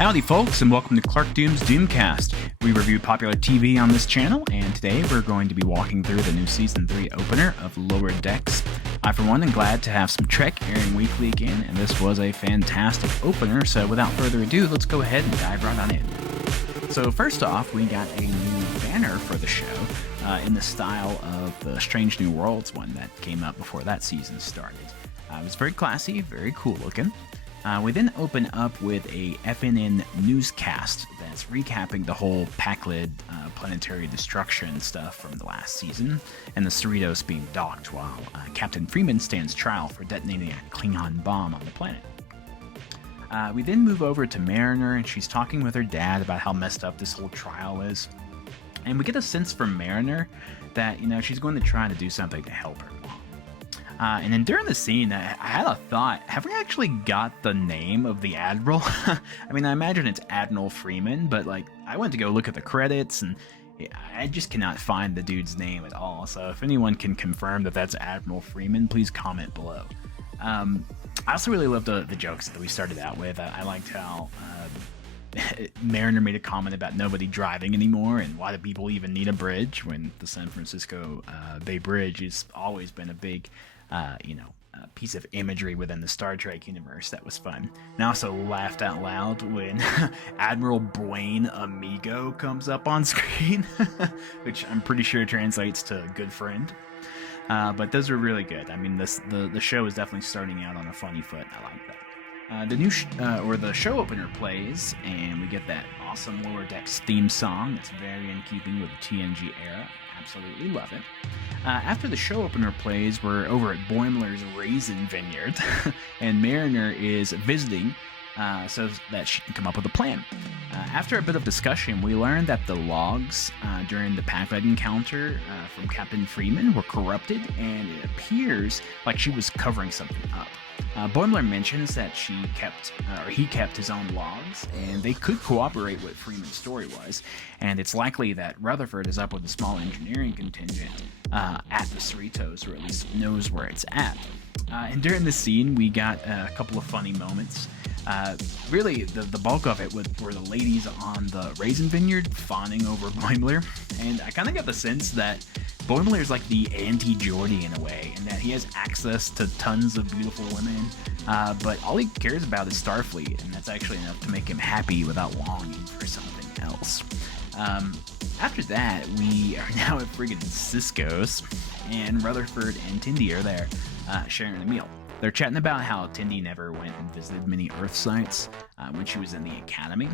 Howdy folks, and welcome to Clark Doom's Doomcast. We review popular TV on this channel, and today we're going to be walking through the new Season 3 opener of Lower Decks. I, for one, am glad to have some Trek airing weekly again, and this was a fantastic opener, so without further ado, let's go ahead and dive right on in. So first off, we got a new banner for the show, in the style of the Strange New Worlds one that came out before that season started. It was very classy, very cool looking. We then open up with a FNN newscast that's recapping the whole Pakled planetary destruction stuff from the last season, and the Cerritos being docked while Captain Freeman stands trial for detonating a Klingon bomb on the planet. We then move over to Mariner, and she's talking with her dad about how messed up this whole trial is. And we get a sense from Mariner that, she's going to try to do something to help her mom. And then during the scene, I had a thought, have we actually got the name of the Admiral? I mean, I imagine it's Admiral Freeman, but I went to go look at the credits, and I just cannot find the dude's name at all. So if anyone can confirm that that's Admiral Freeman, please comment below. I also really loved the jokes that we started out with. I liked how Mariner made a comment about nobody driving anymore, and why do people even need a bridge when the San Francisco Bay Bridge has always been a big piece of imagery within the Star Trek universe. That was fun. And I also laughed out loud when Admiral Bwayne Amigo comes up on screen, which I'm pretty sure translates to good friend. But those were really good. I mean, the show is definitely starting out on a funny foot. I like that. The show opener plays, and we get that awesome Lower Decks theme song. It's very in keeping with the TNG era. Absolutely love it. After the show opener plays, we're over at Boimler's Raisin Vineyard, and Mariner is visiting so that she can come up with a plan. After a bit of discussion, we learned that the logs during the Pakled encounter from Captain Freeman were corrupted, and it appears like she was covering something up. Boimler mentions that he kept his own logs, and they could corroborate what Freeman's story was, and it's likely that Rutherford is up with a small engineering contingent at the Cerritos, or at least knows where it's at. And during the scene, we got a couple of funny moments. Really, the bulk of it were the ladies on the Raisin Vineyard fawning over Boimler, and I kind of got the sense that Boimler is like the anti-Geordi in a way, in that he has access to tons of beautiful women, but all he cares about is Starfleet, and that's actually enough to make him happy without longing for something else. After that, we are now at friggin' Cisco's, and Rutherford and Tendi are there, sharing a meal. They're chatting about how Tendi never went and visited many Earth sites when she was in the Academy.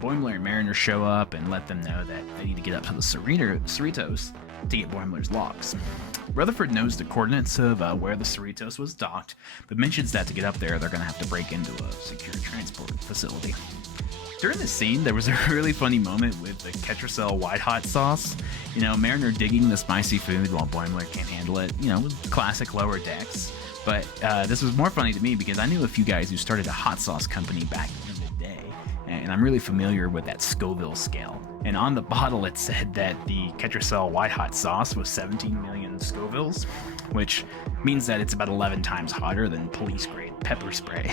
Boimler and Mariner show up and let them know that they need to get up to the Cerritos to get Boimler's logs. Rutherford knows the coordinates of where the Cerritos was docked, but mentions that to get up there, they're going to have to break into a secure transport facility. During this scene, there was a really funny moment with the Ketracel White Hot sauce. Mariner digging the spicy food while Boimler can't handle it. Classic Lower Decks. But this was more funny to me because I knew a few guys who started a hot sauce company back in the day, and I'm really familiar with that Scoville scale. And on the bottle, it said that the Ketracel White Hot sauce was 17 million Scovilles, which means that it's about 11 times hotter than police-grade pepper spray.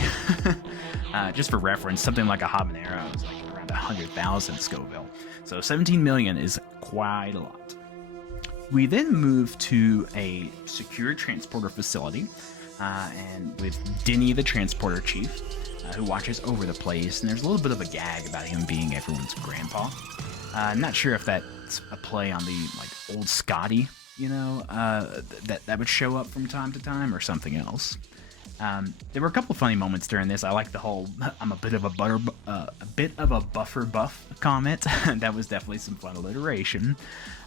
Just for reference, something like a habanero is like around 100,000 Scoville. So 17 million is quite a lot. We then move to a secure transporter facility, and with Denny, the transporter chief, who watches over the place, and there's a little bit of a gag about him being everyone's grandpa. I'm not sure if that's a play on the old Scotty, that would show up from time to time, or something else. There were a couple of funny moments during this. I like the whole "I'm a bit of a buffer buff" comment. That was definitely some fun alliteration.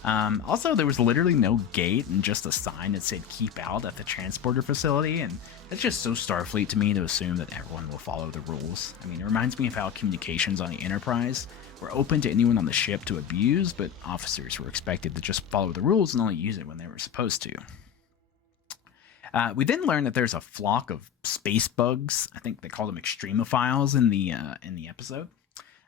Also, there was literally no gate and just a sign that said "Keep out" at the transporter facility, and that's just so Starfleet to me to assume that everyone will follow the rules. I mean, it reminds me of how communications on the Enterprise were open to anyone on the ship to abuse, but officers were expected to just follow the rules and only use it when they were supposed to. We then learn that there's a flock of space bugs. I think they call them extremophiles in the episode.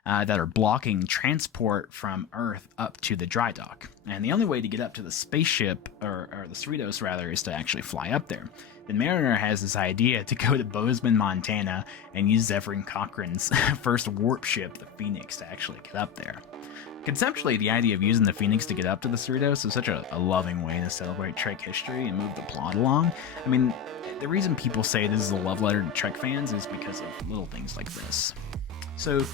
that are blocking transport from Earth up to the dry dock. And the only way to get up to the spaceship, or the Cerritos rather, is to actually fly up there. Then Mariner has this idea to go to Bozeman, Montana, and use Zefram Cochrane's first warp ship, the Phoenix, to actually get up there. Conceptually, the idea of using the Phoenix to get up to the Cerritos is such a loving way to celebrate Trek history and move the plot along. I mean, the reason people say this is a love letter to Trek fans is because of little things like this. So,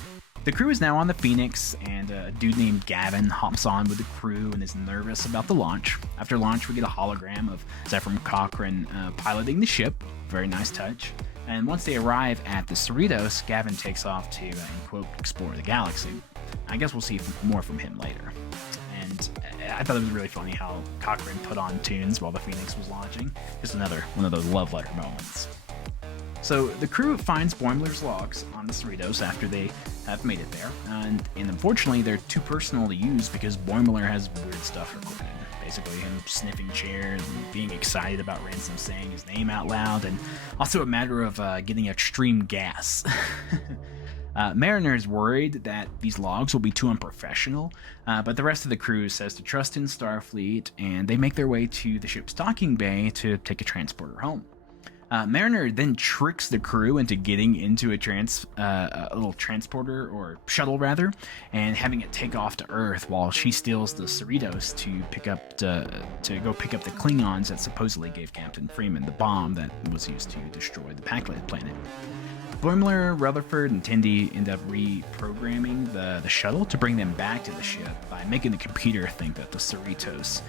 the crew is now on the Phoenix, and a dude named Gavin hops on with the crew and is nervous about the launch. After launch, we get a hologram of Zefram Cochrane piloting the ship. Very nice touch. And once they arrive at the Cerritos, Gavin takes off to, quote, explore the galaxy. I guess we'll see more from him later. And I thought it was really funny how Cochrane put on tunes while the Phoenix was launching. Just another one of those love letter moments. So the crew finds Boimler's logs on the Cerritos after they have made it there, and unfortunately they're too personal to use because Boimler has weird stuff recorded. Basically him sniffing chairs and being excited about Ransom saying his name out loud, and also a matter of getting extreme gas. Mariner is worried that these logs will be too unprofessional, but the rest of the crew says to trust in Starfleet, and they make their way to the ship's docking bay to take a transporter home. Mariner then tricks the crew into getting into a little transporter, or shuttle rather, and having it take off to Earth while she steals the Cerritos to go pick up the Klingons that supposedly gave Captain Freeman the bomb that was used to destroy the Pakled planet. Boimler, Rutherford, and Tendi end up reprogramming the shuttle to bring them back to the ship by making the computer think that the Cerritos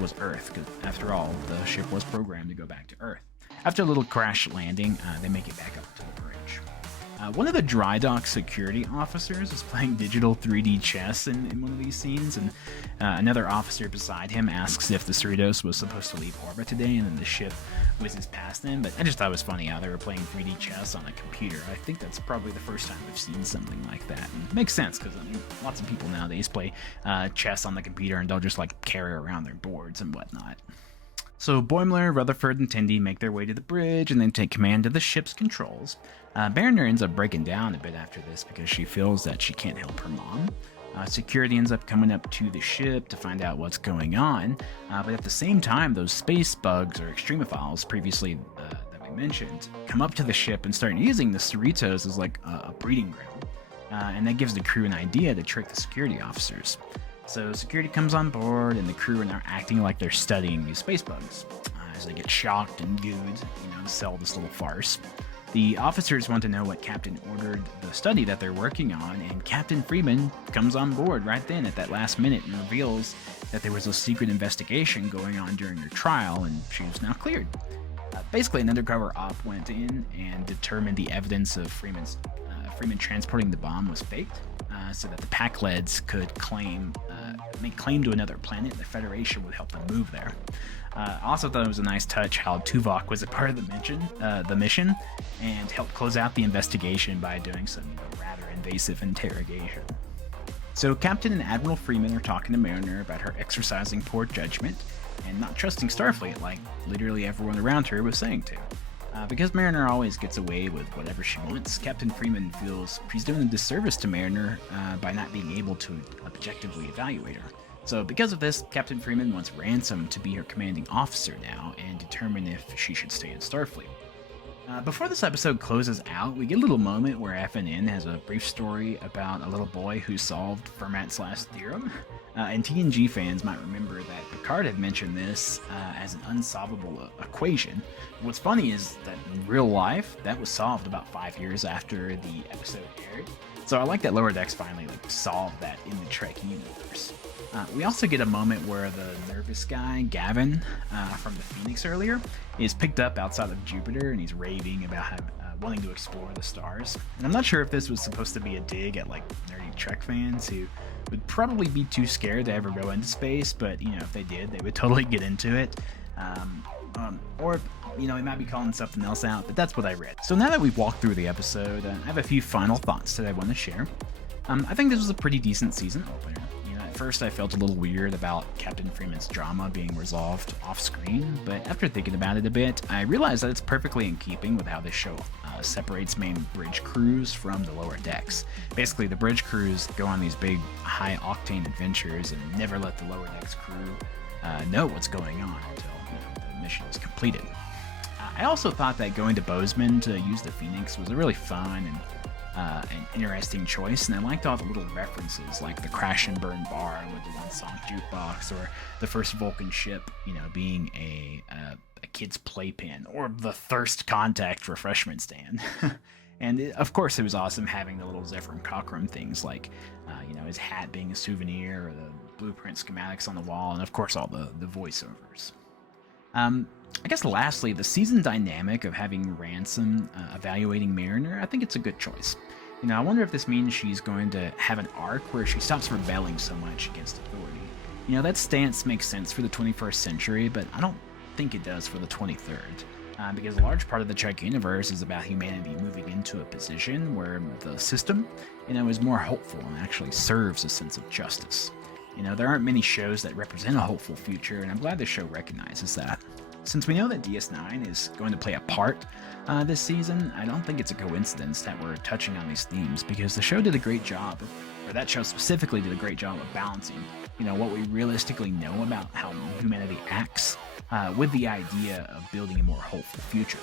was Earth, because after all, the ship was programmed to go back to Earth. After a little crash landing, they make it back up to the bridge. One of the dry dock security officers is playing digital 3D chess in one of these scenes, and another officer beside him asks if the Cerritos was supposed to leave orbit today, and then the ship whizzes past them. But I just thought it was funny how they were playing 3D chess on a computer. I think that's probably the first time we've seen something like that. And it makes sense, because I mean, lots of people nowadays play chess on the computer and don't just like carry around their boards and whatnot. So Boimler, Rutherford, and Tendi make their way to the bridge and then take command of the ship's controls. Mariner ends up breaking down a bit after this because she feels that she can't help her mom. Security ends up coming up to the ship to find out what's going on, but at the same time, those space bugs, or extremophiles previously that we mentioned, come up to the ship and start using the Cerritos as like a breeding ground. And that gives the crew an idea to trick the security officers. So security comes on board, and the crew are now acting like they're studying these space bugs as they get shocked and gooed, to sell this little farce. The officers want to know what Captain ordered the study that they're working on, and Captain Freeman comes on board right then at that last minute and reveals that there was a secret investigation going on during her trial, and she was now cleared. Basically, an undercover op went in and determined the evidence of Freeman transporting the bomb was faked, so that the Pakleds could make claim to another planet. The Federation would help them move there. I also thought it was a nice touch how Tuvok was a part of the mission and helped close out the investigation by doing some rather invasive interrogation. So Captain and Admiral Freeman are talking to Mariner about her exercising poor judgment and not trusting Starfleet like literally everyone around her was saying to. Because Mariner always gets away with whatever she wants, Captain Freeman feels she's doing a disservice to Mariner by not being able to objectively evaluate her. So because of this, Captain Freeman wants Ransom to be her commanding officer now and determine if she should stay in Starfleet. Before this episode closes out, we get a little moment where FNN has a brief story about a little boy who solved Fermat's last theorem. And TNG fans might remember that Picard had mentioned this as an unsolvable equation. What's funny is that in real life, that was solved about 5 years after the episode aired. So I like that Lower Decks finally solved that in the Trek universe. We also get a moment where the nervous guy, Gavin, from the Phoenix earlier, is picked up outside of Jupiter, and he's raving about wanting to explore the stars. And I'm not sure if this was supposed to be a dig at nerdy Trek fans who would probably be too scared to ever go into space, but if they did, they would totally get into it. Or it might be calling something else out, but that's what I read. So now that we've walked through the episode, I have a few final thoughts that I want to share. I think this was a pretty decent season opener. At first I felt a little weird about Captain Freeman's drama being resolved off screen, but after thinking about it a bit, I realized that it's perfectly in keeping with how this show separates main bridge crews from the lower decks. Basically, the bridge crews go on these big, high-octane adventures and never let the lower decks crew know what's going on until the mission is completed. I also thought that going to Bozeman to use the Phoenix was a really fun and an interesting choice, and I liked all the little references like the Crash and Burn bar with the one-song jukebox, or the first Vulcan ship, being a kid's playpen, or the Thirst Contact refreshment stand. And of course, it was awesome having the little Zephyr Cockrum things like, his hat being a souvenir, or the blueprint schematics on the wall, and of course all the voiceovers. I guess lastly, the season dynamic of having Ransom evaluating Mariner, I think it's a good choice. I wonder if this means she's going to have an arc where she stops rebelling so much against authority. That stance makes sense for the 21st century, but I don't think it does for the 23rd. Because a large part of the Trek universe is about humanity moving into a position where the system, is more hopeful and actually serves a sense of justice. There aren't many shows that represent a hopeful future, and I'm glad this show recognizes that. Since we know that DS9 is going to play a part this season, I don't think it's a coincidence that we're touching on these themes, because the show did a great job, or that show specifically did a great job of balancing, what we realistically know about how humanity acts with the idea of building a more hopeful future.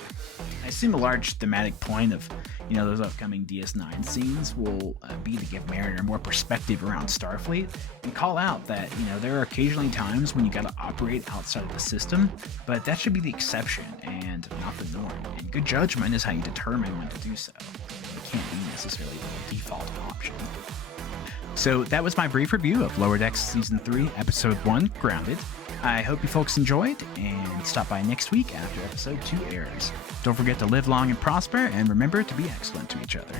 I assume a large thematic point of, those upcoming DS9 scenes will be to give Mariner more perspective around Starfleet and call out that, there are occasionally times when you gotta operate outside of the system, but that should be the exception and not the norm. And good judgment is how you determine when to do so. It can't be necessarily the default option. So that was my brief review of Lower Decks Season 3, Episode 1, Grounded. I hope you folks enjoyed, and stop by next week after Episode 2 airs. Don't forget to live long and prosper, and remember to be excellent to each other.